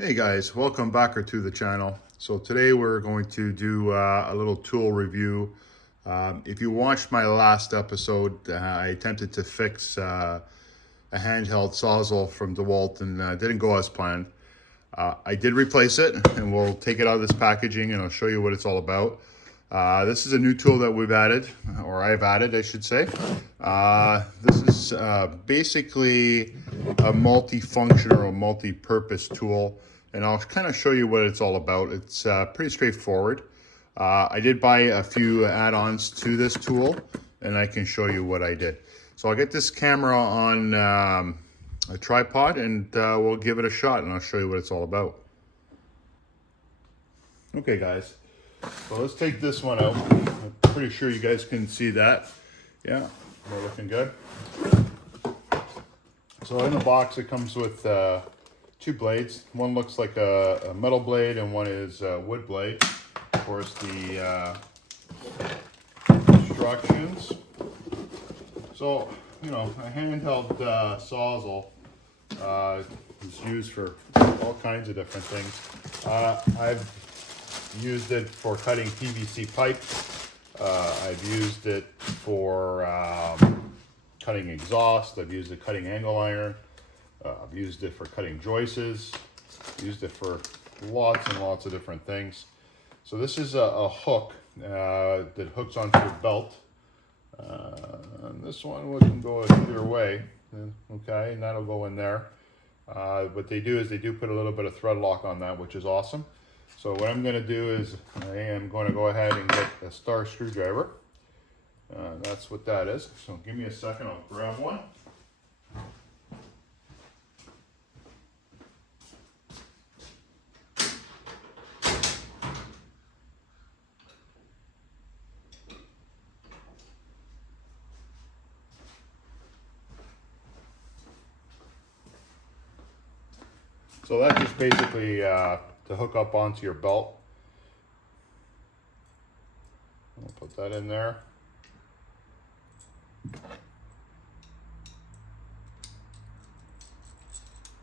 Hey guys, welcome back to the channel. So today we're going to do a little tool review. If you watched my last episode, I attempted to fix a handheld Sawzall from Dewalt and didn't go as planned. I did replace it, and we'll take it out of this packaging and I'll show you what it's all about. This is a new tool that we've added, or I've added, I should say. This is basically a multi-function or a multi-purpose tool, and I'll kind of show you what it's all about. It's pretty straightforward. I did buy a few add-ons to this tool, and I can show you what I did. So I'll get this camera on a tripod, and we'll give it a shot, and I'll show you what it's all about. Okay, guys. So let's take this one out. I'm pretty sure you guys can see that. Yeah, we're looking good. So in the box it comes with two blades. One looks like a metal blade and one is a wood blade. Of course, the instructions. So, you know, a handheld Sawzall is used for all kinds of different things. I've used it for cutting PVC pipe. I've used it for cutting exhaust. I've used it cutting angle iron. I've used it for cutting joists. Used it for lots and lots of different things. So this is a hook that hooks onto your belt. And this one can go either way. Okay, and that'll go in there. What they do is they do put a little bit of thread lock on that, which is awesome. So what I'm going to do is I am going to go ahead and get a star screwdriver. That's what that is. So give me a second, I'll grab one. So that's just basically to hook up onto your belt. I'll put that in there.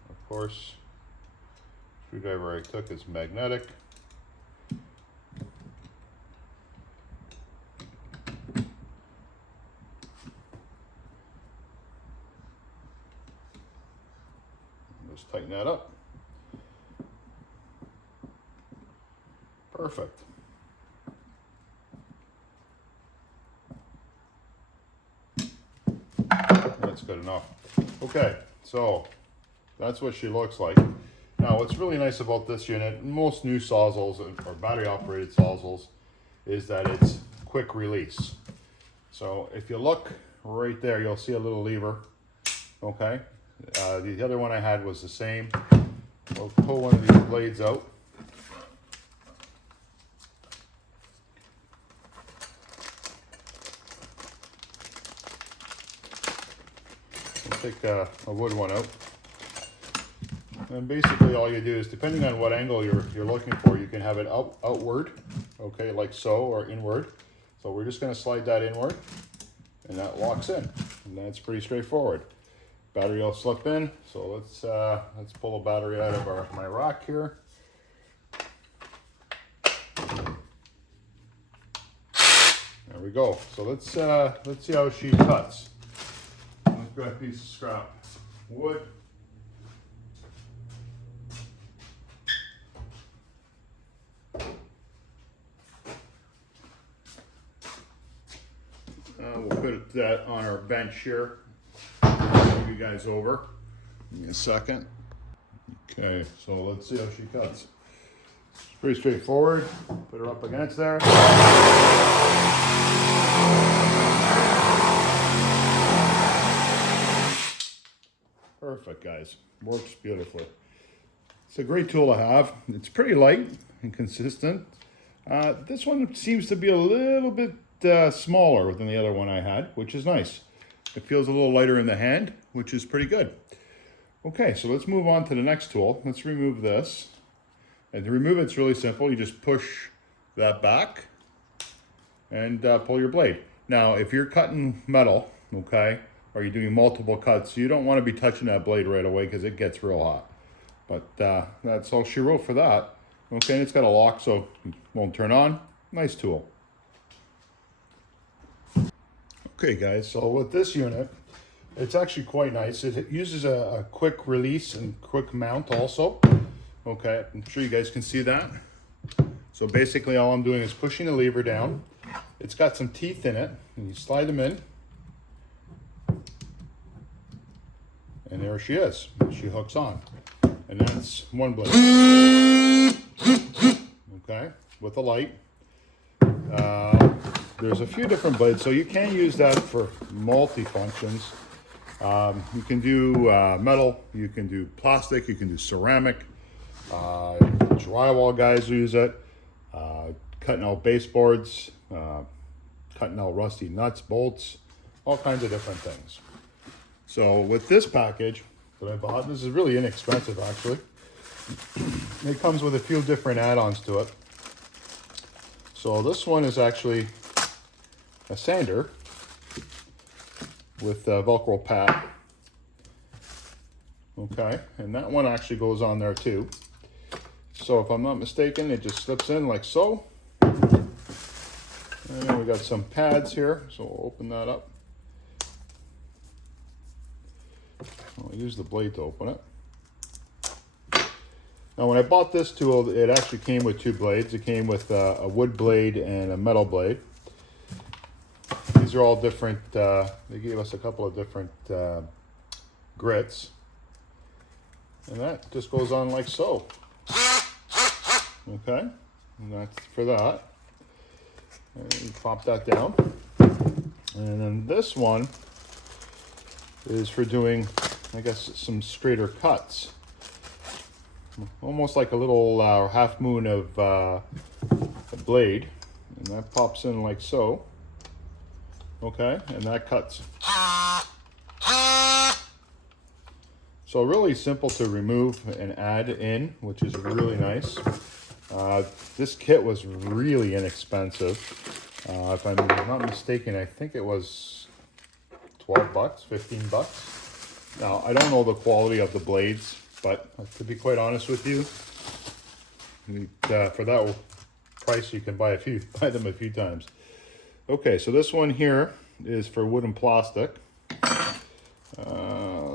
Of course, screwdriver I took is magnetic. Just tighten that up. Perfect. That's good enough. Okay, so that's what she looks like. Now, what's really nice about this unit, most new Sawzalls or battery operated Sawzalls, is that it's quick release. So if you look right there, you'll see a little lever. Okay, the other one I had was the same. We'll pull one of these blades out. Take a wood one out, and basically all you do is, depending on what angle you're looking for, you can have it outward, okay, like so, or inward. So we're just going to slide that inward, and that locks in, and that's pretty straightforward. Battery will slip in. So let's pull a battery out of my rack here. There we go. So let's see how she cuts. Let's grab a piece of scrap wood. We'll put that on our bench here. Move you guys over. Give me a second. Okay, so let's see how she cuts. It's pretty straightforward. Put her up against there. Perfect, guys. Works beautifully. It's a great tool to have. It's pretty light and consistent. This one seems to be a little bit smaller than the other one I had, which is nice. It feels a little lighter in the hand, which is pretty good. Okay, so let's move on to the next tool. Let's remove this. And to remove it's really simple. You just push that back and pull your blade. Now, if you're cutting metal, okay, or you're doing multiple cuts, you don't want to be touching that blade right away because it gets real hot. But that's all she wrote for that. Okay, and it's got a lock so it won't turn on. Nice tool. Okay guys, so with this unit, it's actually quite nice. It uses a quick release and quick mount also. Okay, I'm sure you guys can see that. So basically all I'm doing is pushing the lever down. It's got some teeth in it, and you slide them in. And there she is. She hooks on. And that's one blade. Okay, with a light. There's a few different blades, so you can use that for multi-functions. You can do metal, you can do plastic, you can do ceramic. Drywall guys use it. Cutting out baseboards, cutting out rusty nuts, bolts, all kinds of different things. So with this package that I bought, this is really inexpensive actually. It comes with a few different add-ons to it. So this one is actually a sander with a Velcro pad. Okay, and that one actually goes on there too. So if I'm not mistaken, it just slips in like so. And we got some pads here, so we'll open that up. I'll use the blade to open it. Now when I bought this tool, it actually came with two blades. It came with a wood blade and a metal blade. These are all different, they gave us a couple of different grits. And that just goes on like so. Okay, and that's for that. And you pop that down. And then this one is for doing, I guess, some straighter cuts. Almost like a little half moon of a blade. And that pops in like so. Okay, and that cuts. So really simple to remove and add in, which is really nice. This kit was really inexpensive. If I'm not mistaken, I think it was 12 bucks, 15 bucks. Now, I don't know the quality of the blades, but to be quite honest with you, for that price, you can buy them a few times. Okay, so this one here is for wood and plastic.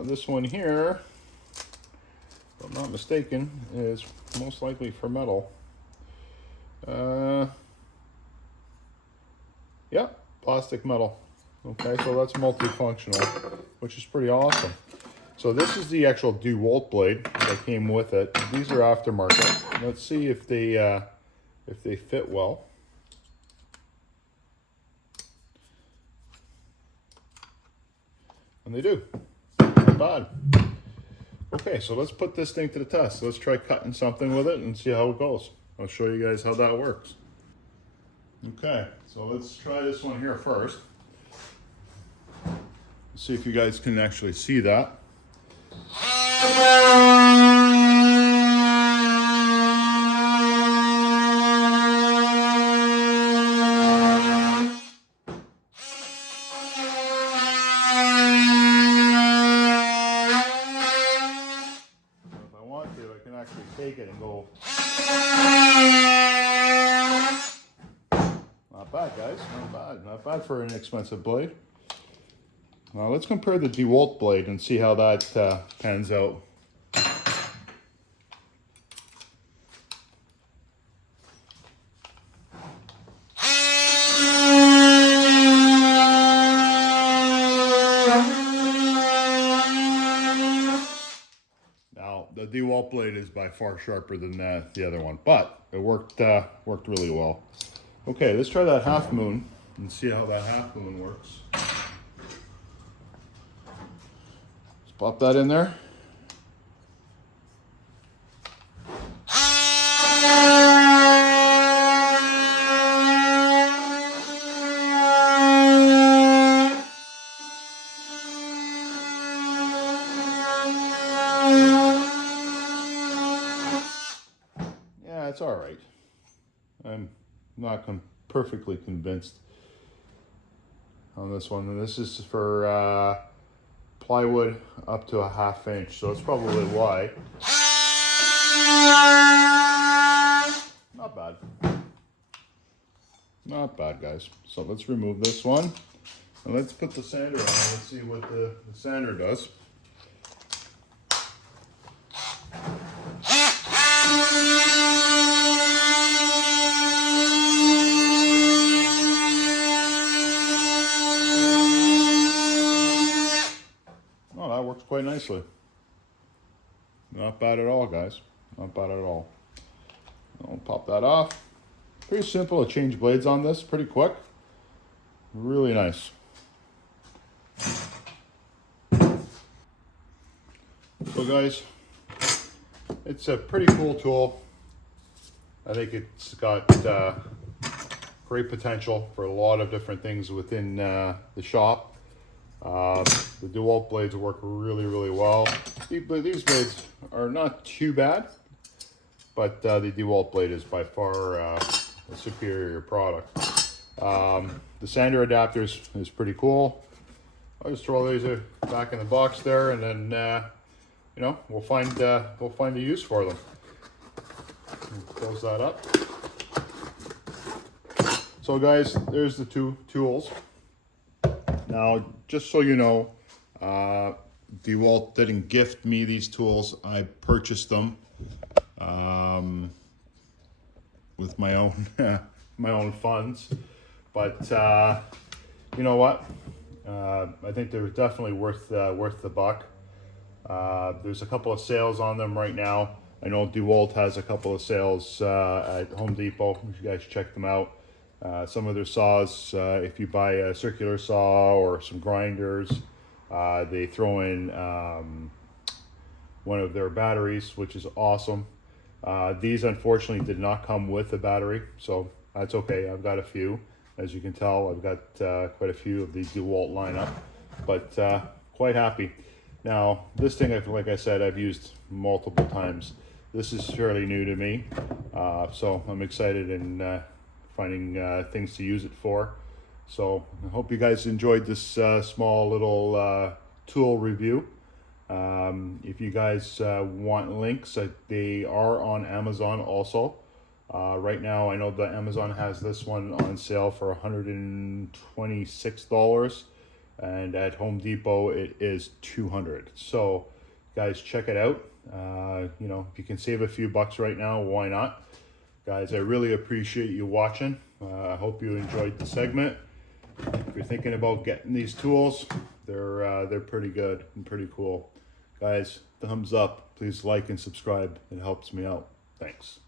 This one here, if I'm not mistaken, is most likely for metal. Yeah, plastic metal. Okay, so that's multifunctional, which is pretty awesome. So this is the actual Dewalt blade that came with it. These are aftermarket. Let's see if they fit well. And they do. Not bad. Okay, so let's put this thing to the test. Let's try cutting something with it and see how it goes. I'll show you guys how that works. Okay, so let's try this one here first. See if you guys can actually see that. If I want to, I can actually take it and go. Not bad, guys. Not bad. Not bad for an inexpensive blade. Now let's compare the Dewalt blade and see how that pans out. Now the Dewalt blade is by far sharper than the other one, but it worked really well. Okay, let's try that half moon and see how that half moon works. Pop that in there. Yeah, it's all right. I'm not perfectly convinced on this one. And this is for plywood up to a 1/2 inch, so that's probably why. Not bad. Not bad, guys. So let's remove this one. And let's put the sander on. Let's see what the sander does. Oh, that works quite nicely. Not bad at all, guys. Not bad at all. I'll pop that off. Pretty simple to change blades on this. Pretty quick. Really nice. So guys, it's a pretty cool tool. I think it's got great potential for a lot of different things within the shop. The Dewalt blades work really, really well. These blades are not too bad, but the Dewalt blade is by far a superior product. The sander adapter is pretty cool. I'll just throw these back in the box there, and then you know, we'll find a use for them. Close that up. So guys, there's the two tools. Now, just so you know, Dewalt didn't gift me these tools. I purchased them with my own my own funds. But you know what? I think they're definitely worth the buck. There's a couple of sales on them right now. I know Dewalt has a couple of sales at Home Depot. You guys check them out. Some of their saws, if you buy a circular saw or some grinders, they throw in one of their batteries, which is awesome. These unfortunately did not come with a battery, so that's okay. I've got a few. As you can tell, I've got quite a few of the Dewalt lineup, but quite happy. Now, this thing, like I said, I've used multiple times. This is fairly new to me, so I'm excited and finding things to use it for. So I hope you guys enjoyed this small little tool review. If you guys want links, they are on Amazon also. Right now, I know that Amazon has this one on sale for $126. And at Home Depot it is $200. So guys, check it out. You know, if you can save a few bucks right now, why not? Guys, I really appreciate you watching. I hope you enjoyed the segment. If you're thinking about getting these tools, they're pretty good and pretty cool. Guys, thumbs up. Please like and subscribe. It helps me out. Thanks.